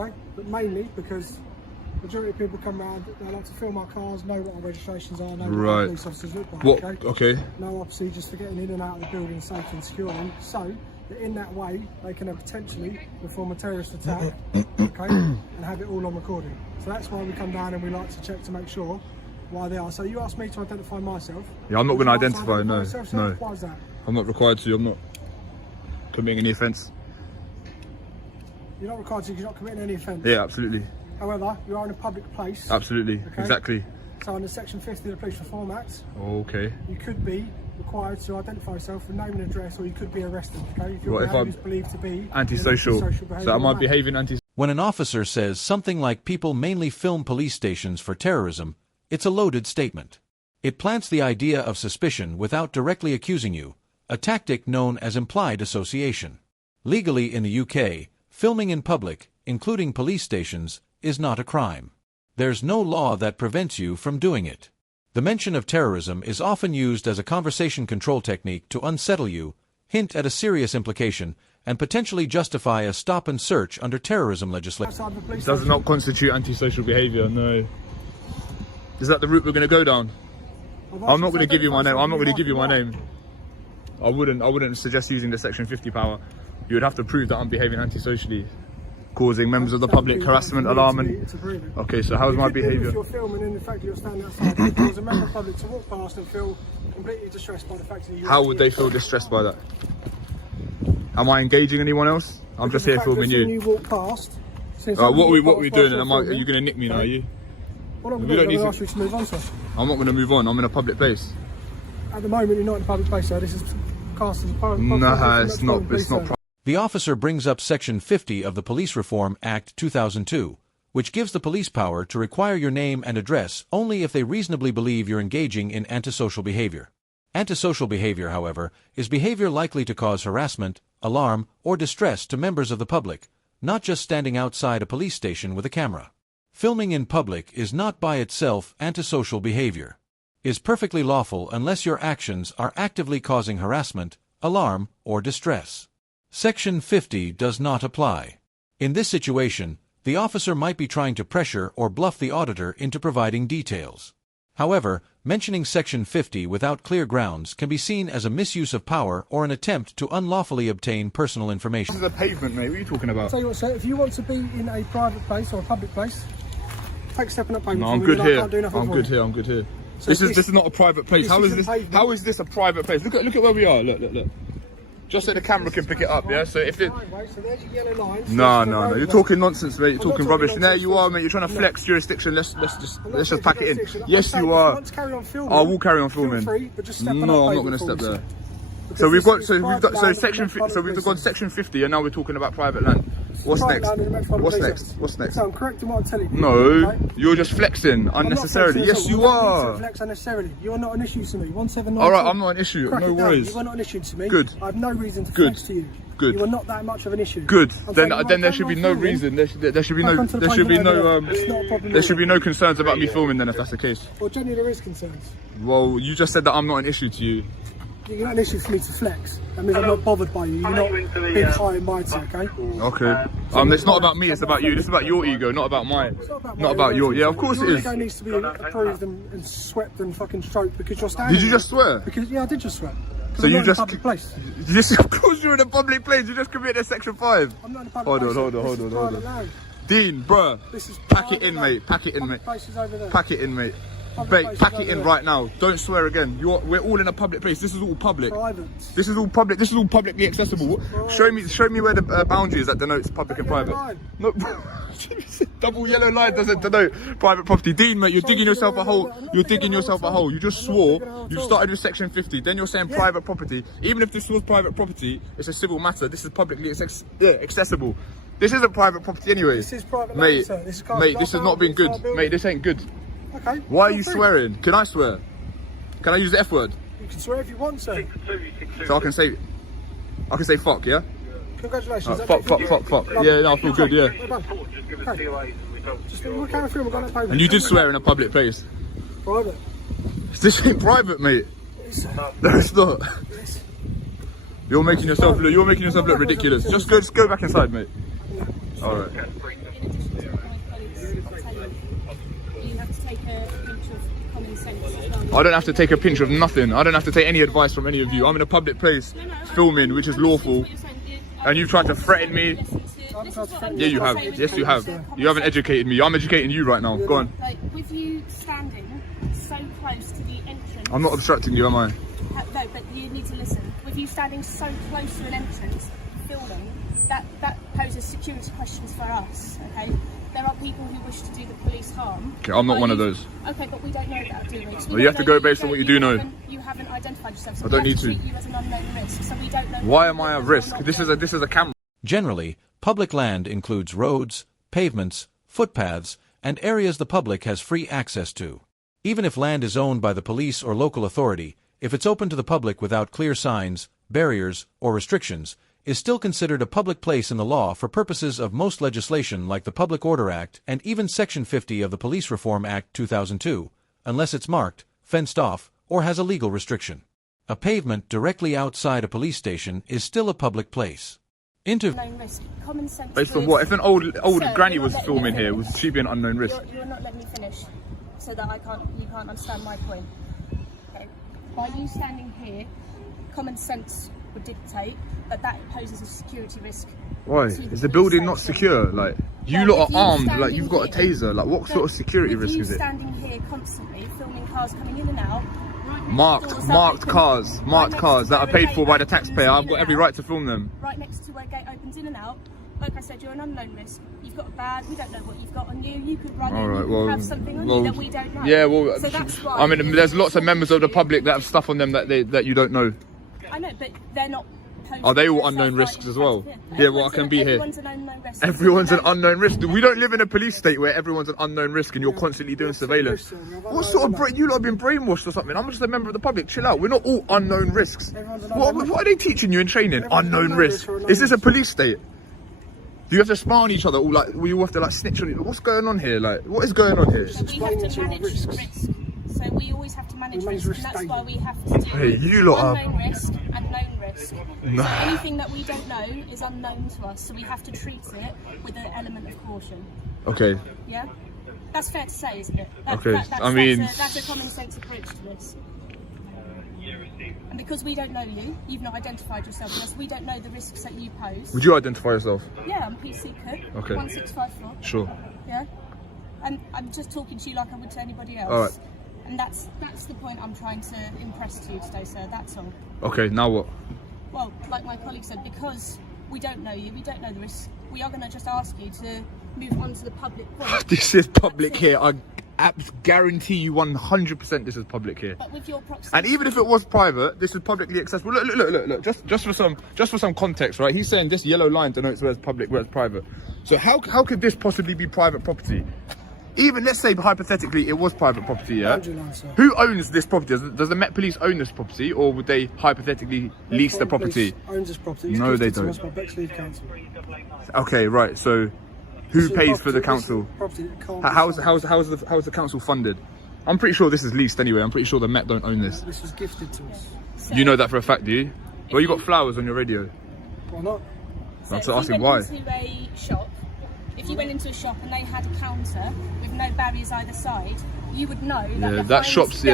okay? But mainly because majority of people come around, they like to film our cars, know what our registrations are, know what our police officers look like. What? Okay? Okay. No, obviously, just for getting in and out of the building safe and securely. So that in that way, they can potentially perform a terrorist attack, okay, and have it all on recording. So that's why we come down and we like to check to make sure why they are. So you asked me to identify myself. Yeah, I'm not going to identify. No, myself, no. Why is that? I'm not required to. I'm not committing any offence. You're not required to because you're not committing any offence. Yeah, absolutely. However, you are in a public place. Absolutely. Okay? Exactly. So under Section 50 of the Police Reform Act, Okay. you could be required to identify yourself with name and address, or you could be arrested. Okay, if your What if behaviour is I'm believed to be antisocial? So am I behaving antisocial? When an officer says something like people mainly film police stations for terrorism, it's a loaded statement. It plants the idea of suspicion without directly accusing you, a tactic known as implied association. Legally in the UK, filming in public, including police stations, is not a crime. There's no law that prevents you from doing it. The mention of terrorism is often used as a conversation control technique to unsettle you, hint at a serious implication, and potentially justify a stop and search under terrorism legislation. Does not constitute antisocial behaviour, no. Is that the route we're going to go down? I'm not going to give you my name. I'm not going to give you my name. I wouldn't suggest using the Section 50 power. You would have to prove that I'm behaving antisocially, causing members of the public harassment, alarm, and... Okay, so how's my behaviour? If you're filming and the fact that you're standing outside, if there was a member of the public to walk past and feel completely distressed by the fact that you... How would they feel distressed by that? Am I engaging anyone else? I'm just here filming you. When you walk past... What are we doing? And are you going to nick me now, are you? Well, I'm going to ask you to move on, sir. I'm not going to move on. I'm in a public place. At the moment, you're not in a public place, sir. This is cast as a private place. No, it's not. It's not. The officer brings up Section 50 of the Police Reform Act 2002, which gives the police power to require your name and address only if they reasonably believe you're engaging in antisocial behavior. Antisocial behavior, however, is behavior likely to cause harassment, alarm, or distress to members of the public, not just standing outside a police station with a camera. Filming in public is not by itself antisocial behavior. Is perfectly lawful unless your actions are actively causing harassment, alarm, or distress. Section 50 does not apply. In this situation, the officer might be trying to pressure or bluff the auditor into providing details. However, mentioning Section 50 without clear grounds can be seen as a misuse of power or an attempt to unlawfully obtain personal information. This is a pavement, mate. What are you talking about? I'll tell you what, sir, if you want to be in a private place or a public place, take a step on that pavement. No, I'm good here. I'm good here. So this is not a private place. How is this a private place? Look at where we are. Look. Just so the camera can pick it up, yeah? So if it... So there's your yellow lines. No. You're talking nonsense, mate. You're talking rubbish. There you are, mate. You're trying to flex jurisdiction. Let's just pack it in. Yes, you are. I will carry on filming. No, I'm not going to step there. So we've gone Section 50, and now we're talking about private land. What's next? So I'm correct in what I'm telling you. No, you're just flexing unnecessarily. Yes, you are. Flex unnecessarily. You're not an issue to me. 179. All right, I'm not an issue. No worries. You are not an issue to me. Good. I have no reason to flex to you. Good. You are not that much of an issue. Good. Then there should be no reason. There should be no concerns about me filming. Then if that's the case. Well, generally there is concerns. Well, you just said that I'm not an issue to you. You're not an issue for me to flex. That means I'm not bothered by you. You're not being high and mighty, okay? Okay. It's not about me, it's about you. This is about your ego, not about mine. Not about your... Yeah, of course it is. Your ego needs to be approved and swept and fucking stroked because you're standing... Did you just swear? Yeah, I did just swear. So you just... public place. Yes, of course you're in a public place. You just committed Section 5. I'm not in a public place. Hold on. Dean, bruh. Pack it in, mate. Pack it in, mate. Pack it in, mate. Pack it in right now. Don't swear again. We're all in a public place. This is all public. Private. This is all public. This is all publicly accessible. Show me where the boundary is that denotes public and private. No, double yellow line doesn't denote private property. Dean, mate, you're digging yourself a hole. You're digging yourself a hole. You just swore. You started with Section 50. Then you're saying private property. Even if this was private property, it's a civil matter. This is publicly accessible. This isn't private property anyway. This is private mate, land, mate, this has not been good. Mate, this ain't good. Okay. Why are you swearing? Can I swear? Can I use the F word? You can swear if you want, sir. So I can say fuck, yeah? Congratulations. Fuck. Yeah, no, I feel good, yeah. And you did swear in a public place. Private. This ain't private, mate. No, it's not. You're making yourself look ridiculous. Just go back inside, mate. All right. I don't have to take a pinch of nothing. I don't have to take any advice from any of you. I'm in a public place filming, which is lawful. And you've tried to threaten me. Yeah, you have. Yes, you have. You haven't educated me. I'm educating you right now. Go on. Like, with you standing so close to the entrance... I'm not obstructing you, am I? No, but you need to listen. With you standing so close to an entrance, filming, that poses security questions for us, okay? There are people who wish to do the police harm. Okay, I'm not one of those. Okay, but we don't know that, do we? So well, you have to go based on what you do know. You haven't identified yourself, so I don't need to. treat you as an unknown risk, so we don't know... Why am I a risk? This is a camera. Generally, public land includes roads, pavements, footpaths, and areas the public has free access to. Even if land is owned by the police or local authority, if it's open to the public without clear signs, barriers, or restrictions, is still considered a public place in the law for purposes of most legislation like the Public Order Act and even Section 50 of the Police Reform Act 2002, unless it's marked, fenced off, or has a legal restriction. A pavement directly outside a police station is still a public place. Unknown risk. Common sense. Based on what? If an old Sir, granny you're was not filming letting me here, finish. would she be an unknown risk? You're not letting me finish, so that you can't understand my point. Okay. By you standing here, common sense would dictate that poses a security risk. Why? Is the building not secure? Like, you lot are armed, like you've got a taser. Like, what sort of security risk is it? You standing here constantly, filming cars coming in and out. Marked cars that are paid for by the taxpayer. I've got every right to film them. Right next to where gate opens in and out. Like I said, you're an unknown risk. You've got a bag. We don't know what you've got on you. You could run in. You could have something on you that we don't know. Yeah, well, so that's why. I mean, there's lots of members of the public that have stuff on them that you don't know. I know, but they're not. Are they all unknown risks as well? Yeah, well, I can be here. Everyone's an unknown risk. Everyone's an unknown risk. We don't live in a police state where everyone's an unknown risk and you're constantly doing surveillance. What sort of you lot have been brainwashed or something? I'm just a member of the public. Chill out. We're not all unknown risks. What are they teaching you in training? Unknown risk. Is this a police state? Do you have to spy on each other? All like, we all have to like snitch on each other? What's going on here? Like, what is going on here? So we have to manage risk. So we always have to manage risk, and that's why we have to do unknown risk and known risk. So anything that we don't know is unknown to us, so we have to treat it with an element of caution. Okay. Yeah? That's fair to say, isn't it? That's a common sense approach to this. And because we don't know you, you've not identified yourself with us, we don't know the risks that you pose. Would you identify yourself? Yeah, I'm PC Cook, okay. 1654. Sure. Yeah? And I'm just talking to you like I would to anybody else. Alright. And that's the point I'm trying to impress to you today, sir, that's all. Okay, now what? Well, like my colleague said, because we don't know you, we don't know the risks, we are going to just ask you to move on to the public point. This is public here. I guarantee you 100% this is public here. But with your proximity... And even if it was private, this is publicly accessible. Look. Just for some context, right? He's saying this yellow line denotes where it's public, where it's private. So how could this possibly be private property? Even let's say hypothetically it was private property, yeah? Who owns this property? Does the Met Police own this property, or would they hypothetically lease the property? Owns this property. No, they don't. Okay, right. So who pays for the council? How's the council funded? I'm pretty sure this is leased anyway. I'm pretty sure the Met don't own this. This was gifted to us. So you know that for a fact, do you? Well, you got flowers on your radio. Why not? That's asking why. If you went into a shop and they had a counter with no barriers either side, you would know that that shop's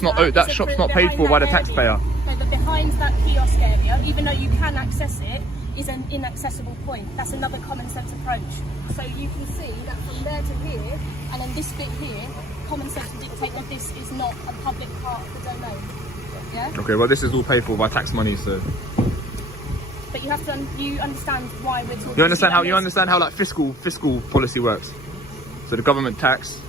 not paid for by the taxpayer. No, but behind that kiosk area, even though you can access it, is an inaccessible point. That's another common sense approach. So you can see that from there to here, and then this bit here, common sense would dictate that this is not a public part of the domain. Yeah? Okay, well this is all paid for by tax money, so. But you have to understand why we're talking. You understand how like fiscal policy works. So the government tax,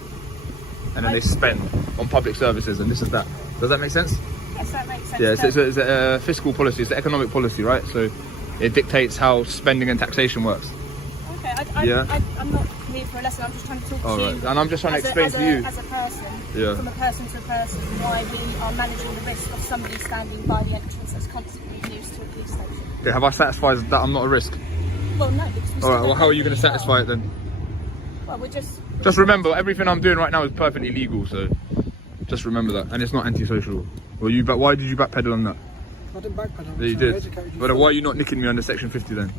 and then they spend on public services, and this is that. Does that make sense? Yes, that makes sense. Yeah, so it's a fiscal policy. It's the economic policy, right? So it dictates how spending and taxation works. Okay, I'm not here for a lesson. I'm just trying to talk to you. Right. And I'm just trying to explain to you as a person, from a person to a person, why we are managing the risk of somebody standing by the entrance that's constantly used to a police station. Okay, have I satisfied that I'm not a risk? Well, no. Because Alright, well how are you going to satisfy it then? Well, we're just... Just remember, everything I'm doing right now is perfectly legal, so just remember that. And it's not antisocial. Well, why did you backpedal on that? I didn't backpedal. Yeah, you did. But why are you not nicking me under Section 50 then?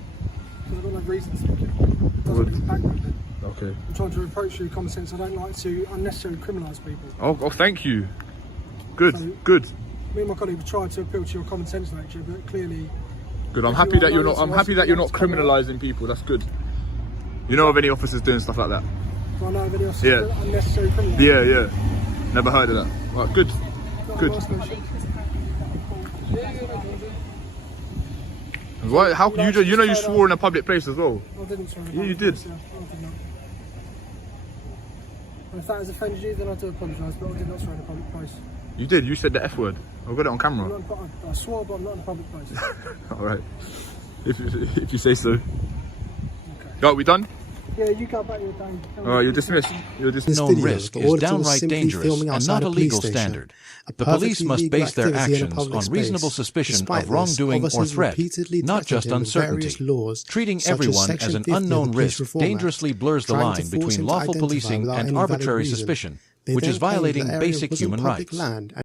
Because I don't have reasons to nick it. Doesn't mean backpedaling. Okay. I'm trying to approach you with common sense. I don't like to unnecessarily criminalise people. Oh, thank you. Good, So, good. Me and my colleague tried to appeal to your common sense nature, but clearly. Good. I'm if happy you that are you're not. known I'm to happy us, that you're you not have to come out. criminalising people. That's good. You know of any officers doing stuff like that? Do I know of any else Yeah. unnecessary criminal? Yeah, yeah. Never heard of that. Right, good. Good. Why? How can you? You know you swore in a public place as well. I didn't swear. Yeah, you did. I did not. And if that has offended you, then I do apologise, but I did not swear in a public place. You did. You said the F word. I've got it on camera. I swore, but I'm not in a public place. All right. If you say so. Okay. Right, we done? Yeah, you go about your day. All right, you're dismissed. You're dismissed. Known video, risk the is auditor was downright simply dangerous filming and outside not a a police legal station. standard. A The police perfectly must legal base their activity in a actions public on space. reasonable suspicion Despite of wrongdoing this, or officers threat, repeatedly not just threatened him with various uncertainty. laws, Treating such as everyone Section as an 50 of the unknown Police risk Reform Act, dangerously blurs the trying to line force between him to lawful identify policing without and any valid arbitrary reason. suspicion, They which then is claimed violating the area basic wasn't human public rights. land